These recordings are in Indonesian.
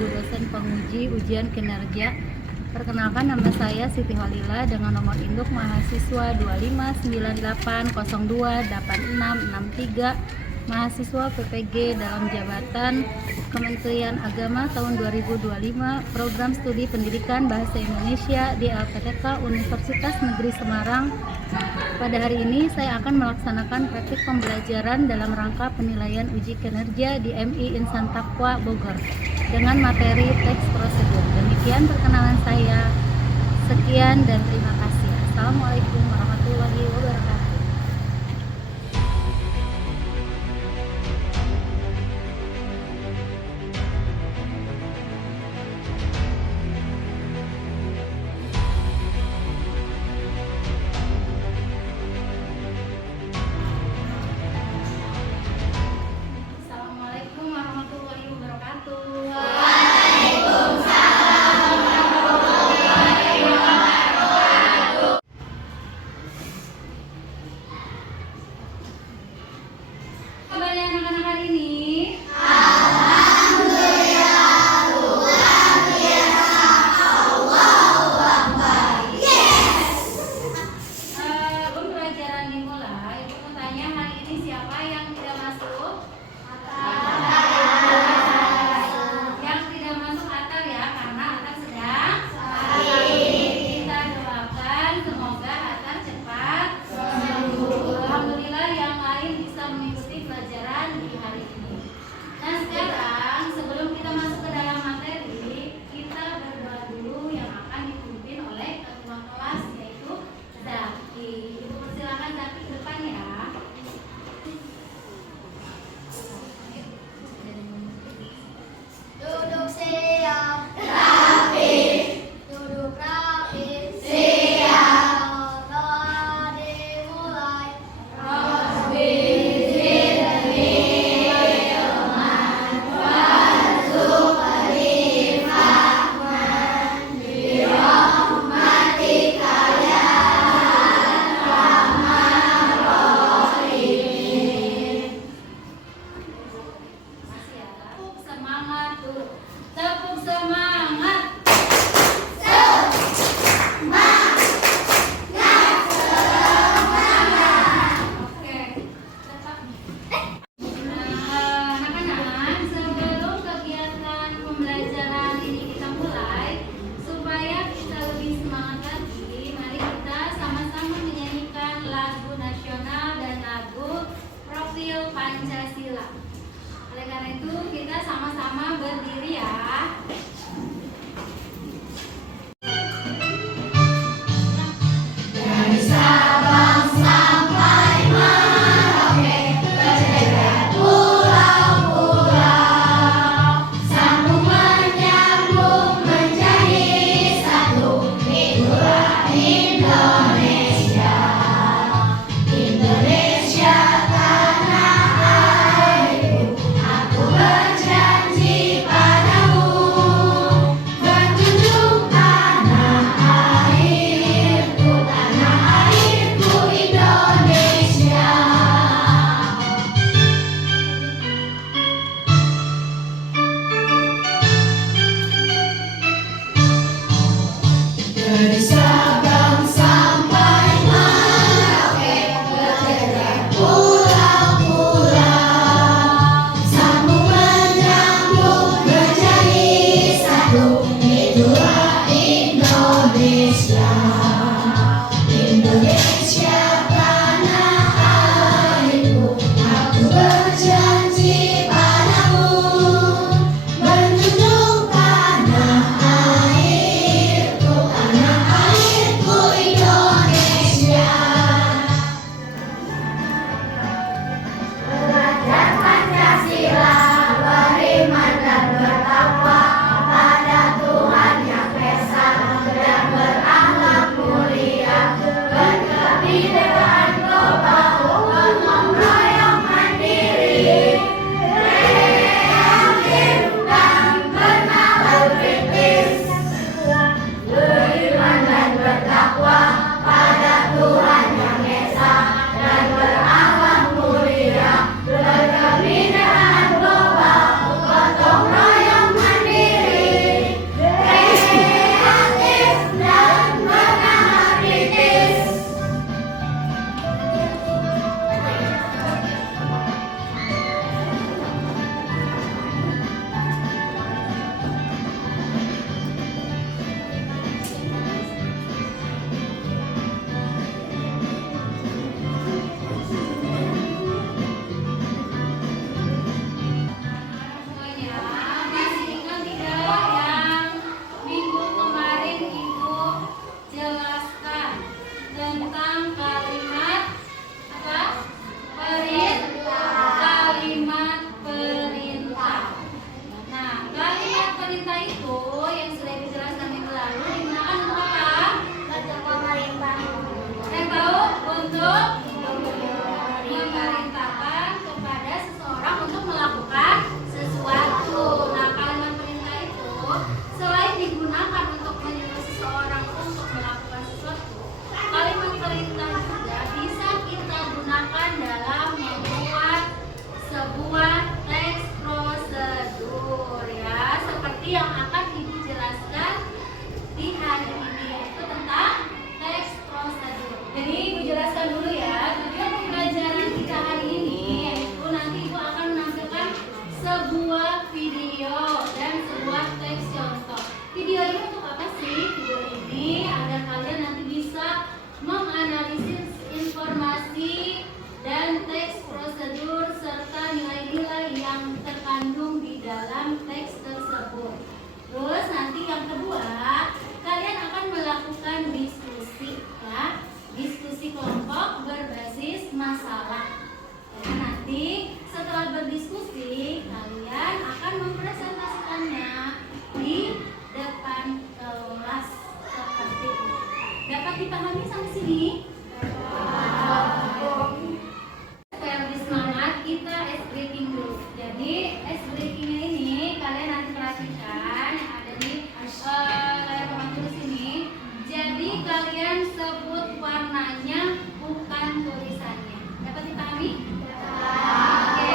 Ibu dosen penguji ujian kinerja. Perkenalkan, nama saya Siti Holila dengan nomor induk mahasiswa 2598028663, mahasiswa PPG dalam jabatan Kementerian Agama tahun 2025, program studi pendidikan Bahasa Indonesia di LPTK Universitas Negeri Semarang. Pada hari ini saya akan melaksanakan praktik pembelajaran dalam rangka penilaian uji kinerja di MI Insan Taqwa Bogor dengan materi teks prosedur. Demikian perkenalan saya. Sekian dan terima kasih. Assalamualaikum warahmatullahi wabarakatuh. Assalamualaikum warahmatullahi wabarakatuh. Kabarnya anak-anak hari ini? Pembelajaran dimulai. Ibu mau tanya, hari ini siapa yang tidak masuk? Yang tidak masuk Atar ya, karena Atar sedang sakit. Kita doakan semoga Atar cepat sembuh. Alhamdulillah yang lain bisa mengikuti pelajaran di hari ini. Nah, sekarang sebelum kita masuk ke dalam materi, kita berdoa dulu yang akan dipimpin oleh ketua kelas, yaitu Zaki. Ibu persilakan Zaki ke depan ya. Duduk siap, rapi. Duduk rapi, siap. Doa dimulai. Masih ya, tepuk semangat dulu. Tepuk semangat. Oke. Anak-anak, sebelum kegiatan pembelajaran ini kita mulai, supaya kita lebih semangat lagi, mari kita sama-sama menyanyikan lagu nasional dan lagu profil Pancasila. Oleh karena itu, kita sama-sama berdiri ya. Dari Sabang sampai Merauke, berdekat pulau-pulau, sambung menyambung menjadi satu. Itulah Indonesia. Indonesia tanah airku, aku berjanji padamu, menjunjung tanah airku, Indonesia. Dari Sabang sampai Merauke, berdekat pulau-pulau, sambung menyambung menjadi satu. Itulah Indonesia. Indonesia tanah airku, aku berjanji padamu, menjunjung tanah airku, Selain digunakan untuk menyuruh seseorang untuk melakukan sesuatu, kalimat perintah juga bisa kita gunakan dalam membuat sebuah teks prosedur ya, seperti yang akan Ibu jelaskan di hari ini, yaitu tentang teks prosedur. Jadi Ibu jelaskan dulu ya, tujuan pembelajaran kita hari ini yaitu nanti Ibu akan menampilkan sebuah video dan sebuah teks contoh. Video ini untuk apa sih? Video ini agar kalian nanti bisa menganalisis informasi dan teks prosedur serta nilai-nilai yang terkandung di dalam teks tersebut. Terus nanti yang kedua, kalian akan melakukan diskusi ya, diskusi kelompok berbasis masalah. Jadi nanti setelah berdiskusi, kalian akan mempresentasikannya di depan kelas seperti ini. Dapat dipahami sampai sini? Supaya lebih semangat, kita ice breaking dulu. Jadi ice breaking ini kalian nanti perhatikan yang ada di layar papan tulis ini. Jadi kalian sebut warnanya, bukan tulisannya. Dapat dipahami? Oke.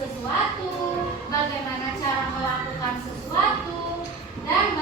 sesuatu, bagaimana cara melakukan sesuatu, dan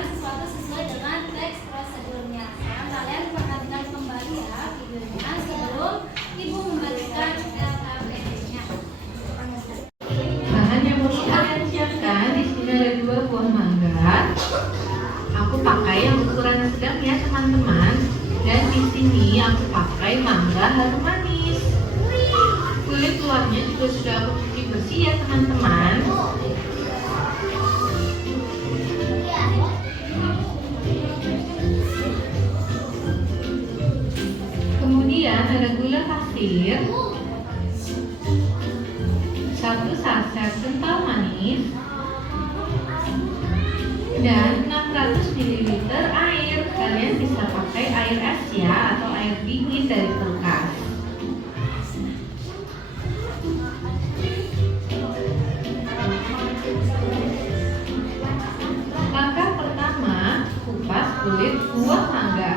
mengerjakan sesuatu sesuai dengan teks prosedurnya. Sekarang kalian perhatikan kembali ya videonya sebelum ibu membagikan LKPD-nya. Bahan yang perlu kalian siapkan di sini ada 2 buah mangga. Aku pakai yang ukuran sedang ya teman-teman. Dan di sini aku pakai mangga harum manis. Kulit luarnya juga sudah aku cuci bersih ya teman-teman. Kemudian ada gula pasir, 1 saset kental manis, dan 600 ml air. Kalian bisa pakai air es ya, atau air dingin dari kulkas. Langkah pertama, kupas kulit buah mangga.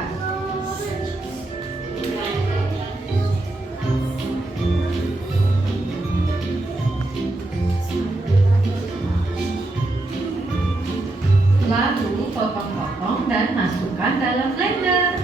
Lalu potong-potong dan masukkan dalam blender.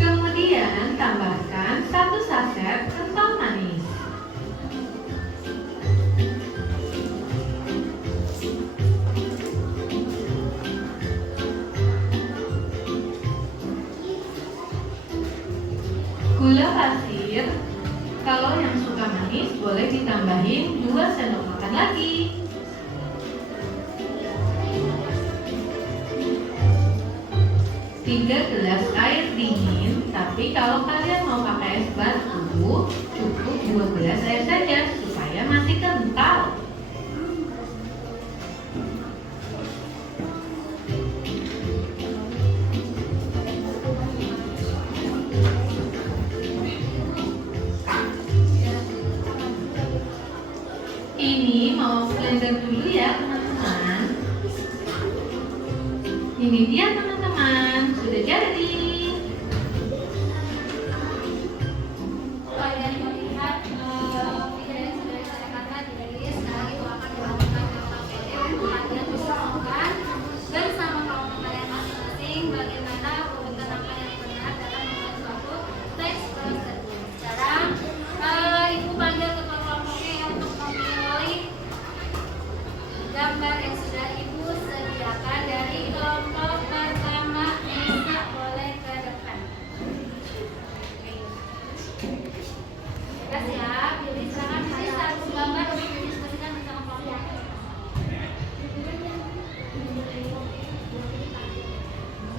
Kemudian tambahkan 1 saset kental manis. Gula pasir, kalau yang suka manis boleh ditambahin 2 sendok makan lagi. Tiga gelas air dingin, tapi kalau kalian mau pakai es batu, cukup 2 gelas air saja supaya masih kental. Ini mau blender dulu ya teman-teman. Ini dia teman-teman, sudah jadi. Kalian melihat video yang sudah saya katakan dari sekali itu akan melakukan LKPD. Kalian bisa lakukan bersama kawan kalian masing-masing bagaimana pembuatan apa yang benar dalam membuat suatu teks prosedur. Sekarang ibu panggil ketua kelompoknya ya untuk memilih gambar yang sudah ibu sediakan dari kelompok pertama. Bisa boleh ke depan. Bebas ya, pilih silakan pilih satu gambar untuk didiskusikan bersama kelompok.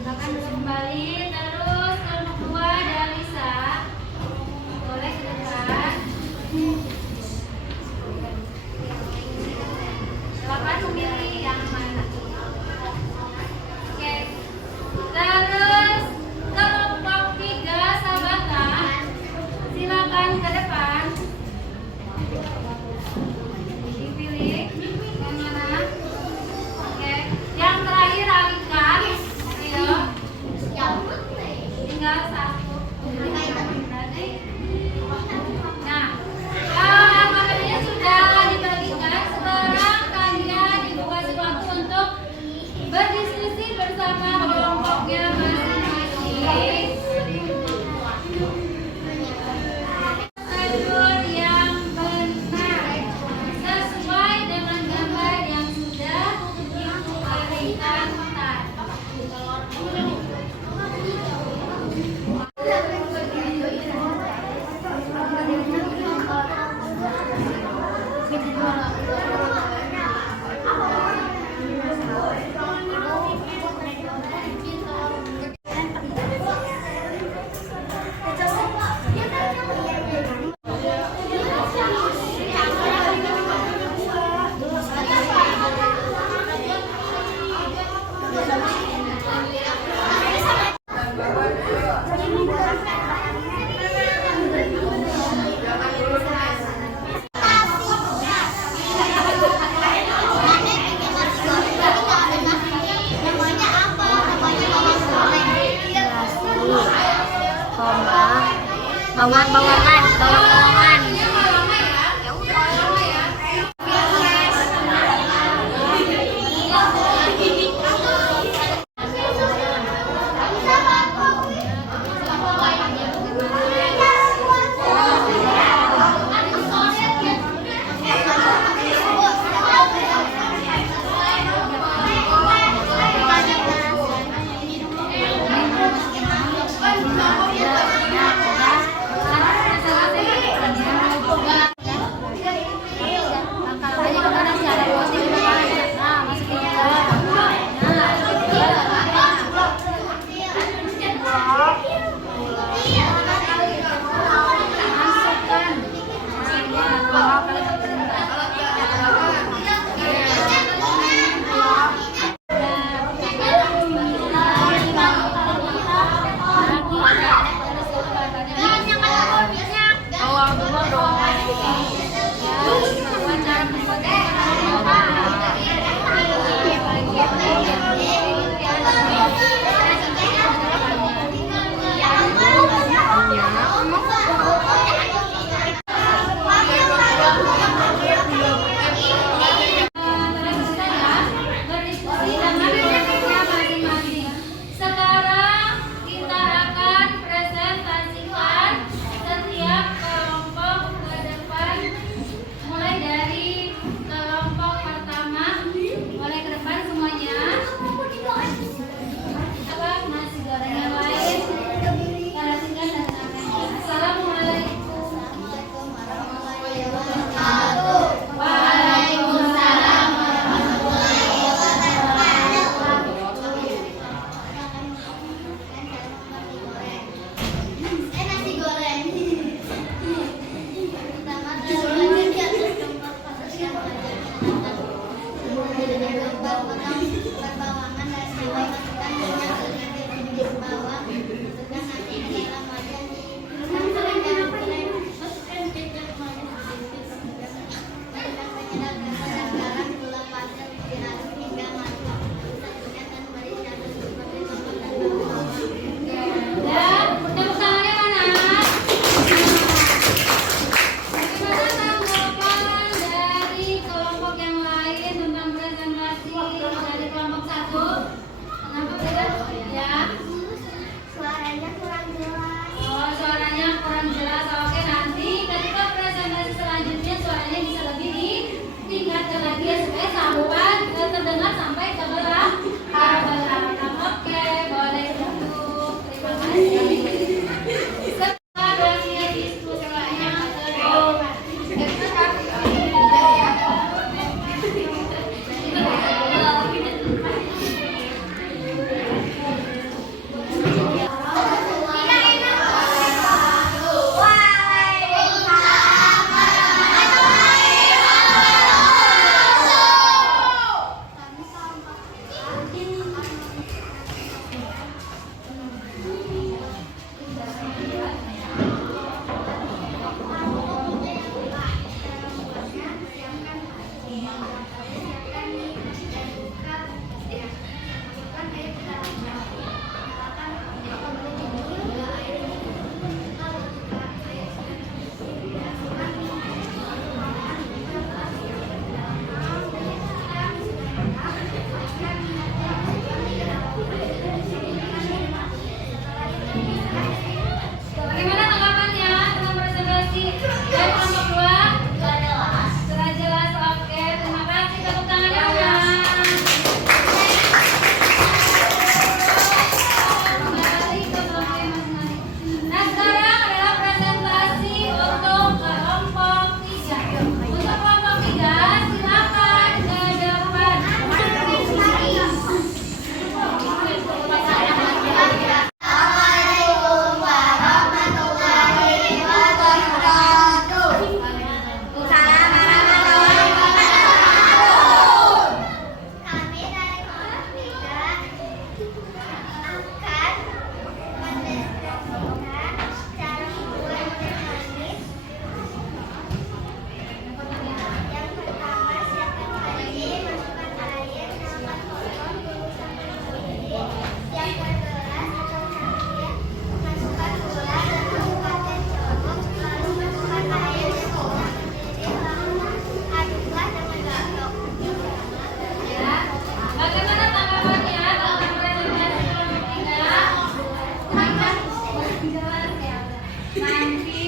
Silakan duduk kembali. Terus kelompok 2 Dalisa boleh ke depan. Silakan memilih yang mana. Oke. Terus kelompok 3 Sabata silakan ke depan. Dipilih yang mana. Oke. Yang terakhir Alika. Ayo. bawang. nanti